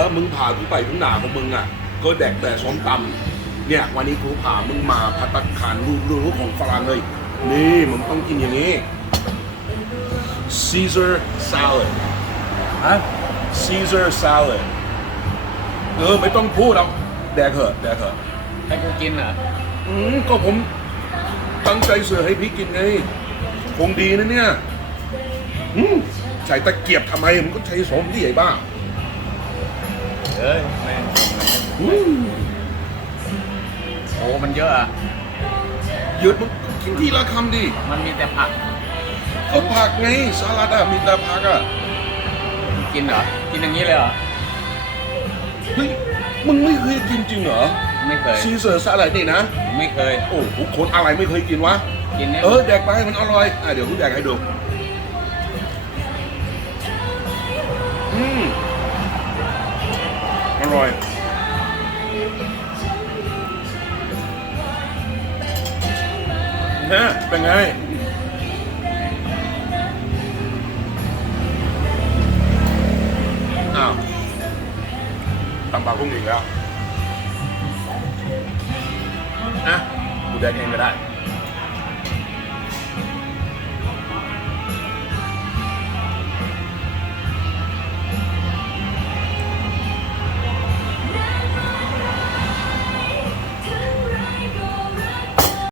อมึงพากูไปทุกหนาของมึงอะ ก็แดกแต่ส้มตำเนี่ย วันนี้กูพามึงมาพัตตาคารรูรูของฝรั่งเลย นี่มึงต้องกินอย่างนี้ Caesar salad ฮะ Caesar salad เออไม่ต้องพูดเอาแดกเถอะแดกเถอะให้กูกินเหรอ อืมก็ผมตั้งใจเสือให้พี่กินไง คงดีนะเนี่ย อืมใส่ตะเกียบทำไมมันก็ใช้สมที่ใหญ่บ้า เอ้ยแม่งอืมโอ้มันเยอะอะ หยุดมึงกินทีละคำดิมันมีแต่ผัก ก็ผักไงสลัดอะมีแต่ผักอะกินเหรอ กินอย่างนี้เลยเหรอ เฮ้ยมึงไม่เคยกินจริงเหรอไม่เคย ซีเซอร์สลัดนี่นะ ไม่เคย โอ้โหคนอะไรไม่เคยกินวะ กินเนี่ยเออแดกไปมันอร่อยอะเดี๋ยวกูแดกให้ดู อร่อยนะเป็นไงอ้าวตำปลากุ้งอีกแล้วอะกูแดกเองก็ได้